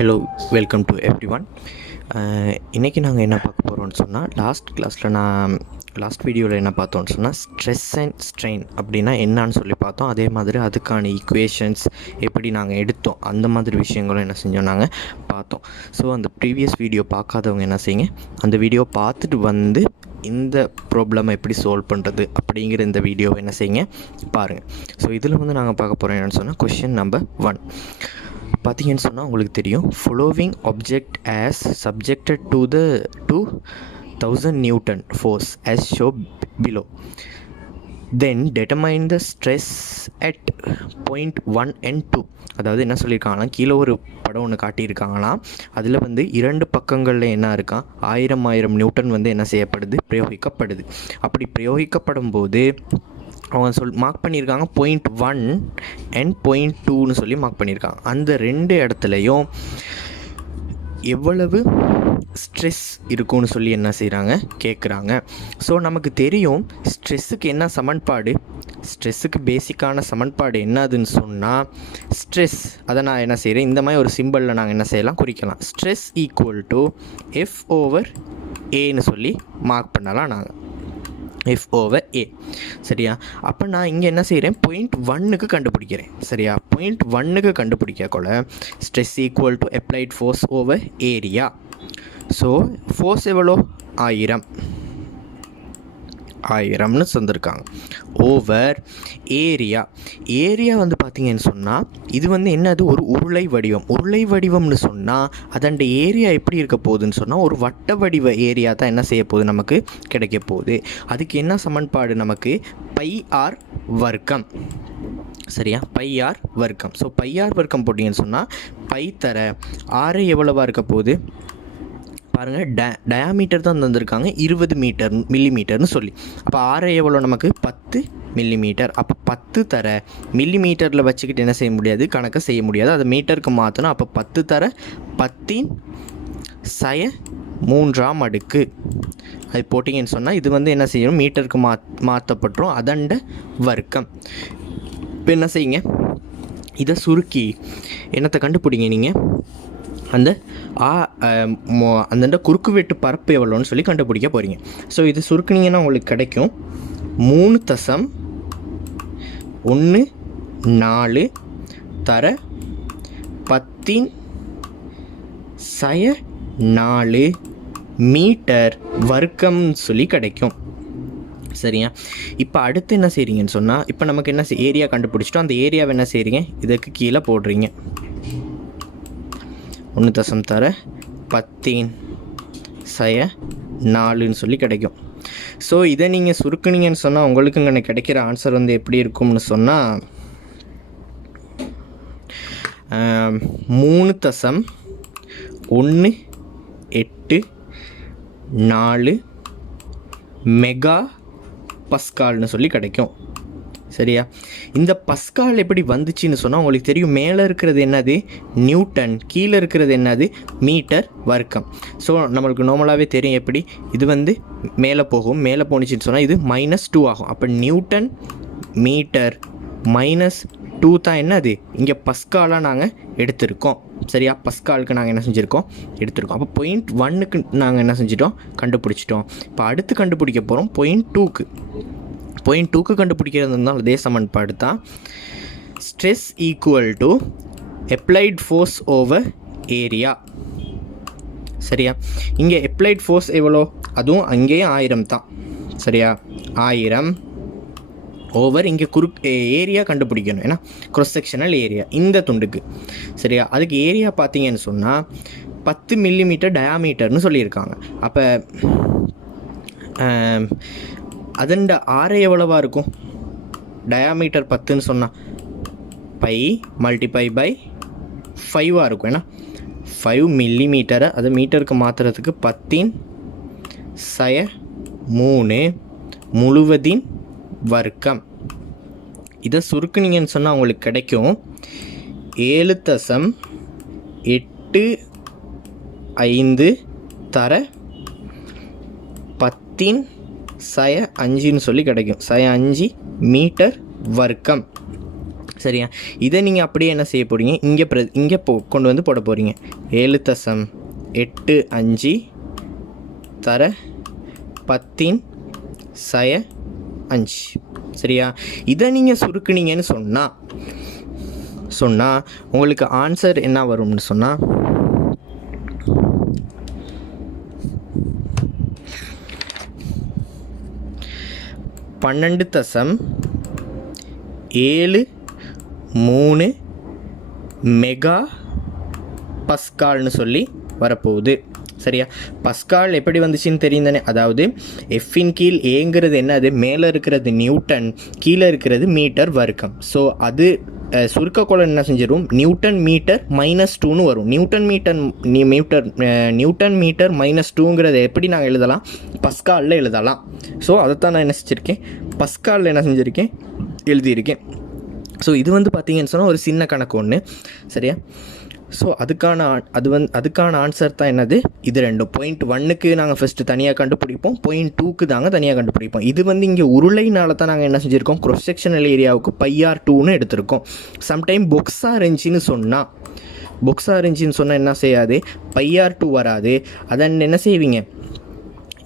Hello, welcome to every one. இன்றைக்கி நாங்கள் என்ன பார்க்க போகிறோம்னு சொன்னால், லாஸ்ட் வீடியோவில் என்ன பார்த்தோம்னு சொன்னால், ஸ்ட்ரெஸ் அண்ட் ஸ்ட்ரெயின் அப்படின்னா என்னான்னு சொல்லி பார்த்தோம். அதே மாதிரி அதுக்கான ஈக்குவேஷன்ஸ் எப்படி நாங்கள் எடுத்தோம், அந்த மாதிரி விஷயங்களும் என்ன செஞ்சோம் நாங்கள் பார்த்தோம். ஸோ அந்த ப்ரீவியஸ் வீடியோ பார்க்காதவங்க என்ன செய்யுங்க, அந்த வீடியோ பார்த்துட்டு வந்து இந்த ப்ராப்ளமை எப்படி சால்வ் பண்ணுறது அப்படிங்கிற இந்த வீடியோவை என்ன செய்யுங்க பாருங்கள். ஸோ இதில் வந்து நாங்கள் பார்க்க போகிறோம் என்னென்னு சொன்னால், கொஷின் நம்பர் 1 பார்த்தீங்கன்னு சொன்னால் உங்களுக்கு தெரியும். Following object as subjected to the 2000 Newton force as shown below, then determine the stress at point 1 and 2. அதாவது என்ன சொல்லியிருக்காங்கன்னா, கீழே ஒரு படம் ஒன்று காட்டியிருக்காங்கன்னா, அதில் வந்து 2 பக்கங்களில் என்ன இருக்கான், 1000 நியூட்டன் வந்து என்ன செய்யப்படுது, பிரயோகிக்கப்படுது. அப்படி பிரயோகிக்கப்படும் போது அவங்க மார்க் பண்ணியிருக்காங்க 0.1 and 0.2ன்னு சொல்லி மார்க் பண்ணியிருக்காங்க. அந்த 2 இடத்துலையும் எவ்வளவு ஸ்ட்ரெஸ் இருக்கும்னு சொல்லி என்ன செய்கிறாங்க கேட்குறாங்க. ஸோ நமக்கு தெரியும் ஸ்ட்ரெஸ்ஸுக்கு என்ன சமன்பாடு, ஸ்ட்ரெஸ்ஸுக்கு பேசிக்கான சமன்பாடு என்னதுன்னு சொன்னால், ஸ்ட்ரெஸ் அதை நான் என்ன செய்கிறேன், இந்த மாதிரி ஒரு சிம்பிளில் நாங்கள் என்ன செய்யலாம், குறிக்கலாம். ஸ்ட்ரெஸ் ஈக்குவல் டு F/Aன்னு சொல்லி மார்க் பண்ணலாம் நாங்கள், F/A. சரியா? அப்போ நான் இங்கே என்ன செய்கிறேன், 0.1க்கு கண்டுபிடிக்கிறேன். சரியா? 0.1க்கு கண்டுபிடிக்கக்குள்ள stress equal to applied force over area. So force எவ்வளோ, 1000ன்னு தந்திருக்காங்க ஓவர் ஏரியா. ஏரியா வந்து பார்த்தீங்கன்னு சொன்னால், இது வந்து என்னது, ஒரு உருளை வடிவம்னு சொன்னால், அதோட ஏரியா எப்படி இருக்க போகுதுன்னு சொன்னால், ஒரு வட்ட வடிவ ஏரியா தான் என்ன செய்ய போகுது, நமக்கு கிடைக்க போகுது. அதுக்கு என்ன சமன்பாடு, நமக்கு πr வர்க்கம். சரியா? πr வர்க்கம். ஸோ πr வர்க்கம் போட்டிங்கன்னு சொன்னால், பை தர ஆறு எவ்வளவா இருக்க போகுது பாருங்கள், டயாமீட்டர் தான் தந்திருக்காங்க 20 மில்லிமீட்டர்னு சொல்லி. அப்போ ஆரை எவ்வளோ நமக்கு, 10 மில்லிமீட்டர். அப்போ 10 தர மில்லிமீட்டரில் வச்சுக்கிட்டு என்ன செய்ய முடியாது, கணக்கை செய்ய முடியாது. அதை மீட்டருக்கு மாற்றணும். அப்போ 10 தர 10⁻³ அடுக்கு அது போட்டிங்கன்னு சொன்னால், இது வந்து என்ன செய்யணும், மீட்டருக்கு மாற்றப்பட்டுரும். அதண்ட வர்க்கம். இப்போ என்ன செய்யுங்க, இதை சுருக்கி என்னத்தை கண்டுபிடிங்க நீங்கள், அந்த குறுக்கு வெட்டு பரப்பு எவ்வளோன்னு சொல்லி கண்டுபிடிக்க போகிறீங்க. ஸோ இது சுருக்குனீங்கன்னா உங்களுக்கு கிடைக்கும் 3.14 தர 10⁻⁴ மீட்டர் வர்க்கம்னு சொல்லி கிடைக்கும். சரியா? இப்போ அடுத்து என்ன செய்கிறீங்கன்னு சொன்னால், இப்போ நமக்கு என்ன ஏரியா கண்டுபிடிச்சிட்டோம். அந்த ஏரியாவை என்ன செய்கிறீங்க, இதுக்கு கீழே போடுறீங்க. 1 தர 10⁻⁴ சொல்லி கிடைக்கும். ஸோ இதை நீங்கள் சுருக்குனீங்கன்னு சொன்னால், உங்களுக்கு இங்கே கிடைக்கிற ஆன்சர் வந்து எப்படி இருக்கும்னு சொன்னால், 3.18 மெகா பஸ்கால்னு சொல்லி கிடைக்கும். சரியா? இந்த பஸ்கால் எப்படி வந்துச்சுன்னு சொன்னால், உங்களுக்கு தெரியும், மேலே இருக்கிறது என்னது, நியூட்டன், கீழே இருக்கிறது என்னது, மீட்டர் வர்க்கம். ஸோ நம்மளுக்கு நார்மலாகவே தெரியும் எப்படி இது வந்து மேலே போணுச்சுன்னு சொன்னால் இது -2 ஆகும். அப்போ நியூட்டன் மீட்டர் -2 தான் என்னது, இங்கே பஸ்காலாக நாங்கள் எடுத்திருக்கோம். சரியா? பஸ்காலுக்கு நாங்கள் என்ன செஞ்சுருக்கோம், எடுத்திருக்கோம். அப்போ 0.1க்கு நாங்கள் என்ன செஞ்சிட்டோம், கண்டுபிடிச்சிட்டோம். இப்போ அடுத்து கண்டுபிடிக்க போகிறோம் 0.2க்கு கண்டுபிடிக்கிறது இருந்தால் அதே சமன்பாடு தான். Stress equal to applied force over area. சரியா? இங்கே அப்ளைட் ஃபோர்ஸ் எவ்வளோ, அதுவும் அங்கேயும் 1000 தான். சரியா? 1000 ஓவர் இங்கே ஏரியா கண்டுபிடிக்கணும். ஏன்னா க்ராஸ் செக்ஷனல் ஏரியா இந்த துண்டுக்கு. சரியா? அதுக்கு ஏரியா பார்த்தீங்கன்னு சொன்னால் 10 மில்லிமீட்டர் டயாமீட்டர்னு சொல்லியிருக்காங்க. அப்போ அதண்ட ஆரை எவ்வளவா இருக்கும், டயாமீட்டர் 10ன்னு சொன்னால் π × 5 இருக்கும். ஏன்னா 5 மில்லிமீட்டரை அதை மீட்டருக்கு மாற்றுறதுக்கு 10⁻³ முழுவதின் வர்க்கம். இதை சுருக்குனீங்கன்னு சொன்னால் உங்களுக்கு கிடைக்கும் 7.85 தர 10⁻⁵ சொல்லி கிடைக்கும். 5 மீட்டர் வர்க்கம். சரியா? இதை நீங்கள் அப்படியே என்ன செய்ய போகிறீங்க, இங்கே கொண்டு வந்து போட போகிறீங்க. 7.85 தர 10⁻5. சரியா? இதை நீங்கள் சுருக்குனீங்கன்னு சொன்னால் உங்களுக்கு ஆன்சர் என்ன வரும்னு சொன்னால் 12.73 மெகா பஸ்கால்னு சொல்லி வரப்போகுது. சரியா? பஸ்கால் எப்படி வந்துச்சுன்னு தெரியும் தானே? அதாவது எஃப்பின் கீழ் ஏங்கிறது என்னது, மேலே இருக்கிறது நியூட்டன், கீழே இருக்கிறது மீட்டர் வர்க்கம். ஸோ அது சுருக்கக்கோளம் என்ன செஞ்சிடும், நியூட்டன் மீட்டர் -2ன்னு வரும். நியூட்டன் மீட்டர் -2ங்கிறத எப்படி நாங்கள் எழுதலாம், பஸ்காலில் எழுதலாம். ஸோ அதைத்தான் நான் என்ன செஞ்சுருக்கேன், பஸ்காலில் என்ன செஞ்சுருக்கேன், எழுதியிருக்கேன். ஸோ இது வந்து பார்த்தீங்கன்னு சொன்னால் ஒரு சின்ன கணக்கு ஒன்று. சரியா? ஸோ அதுக்கான ஆன்சர் தான் என்னது, இது ரெண்டும். பாயிண்ட் 1க்கு நாங்கள் ஃபஸ்ட்டு தனியாக கண்டுபிடிப்போம், பாயிண்ட் 2க்கு தாங்க தனியாக கண்டுபிடிப்போம். இது வந்து இங்கே உருளைனால தான் நாங்கள் என்ன செஞ்சுருக்கோம், க்ராஸ் செக்ஷனல் ஏரியாவுக்கு πr2ன்னு எடுத்திருக்கோம். சம்டைம் பொக்ஸாக இருந்துச்சின்னு சொன்னால் என்ன செய்யாது, πr2 வராது. அதன் என்ன செய்வீங்க,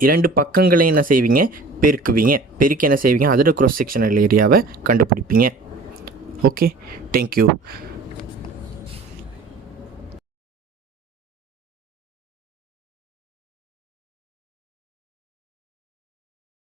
2 பக்கங்களையும் என்ன செய்வீங்க, பெருக்கி என்ன செய்வீங்க, அதோட க்ராஸ் செக்ஷனல் ஏரியாவை கண்டுபிடிப்பீங்க. Okay, thank you.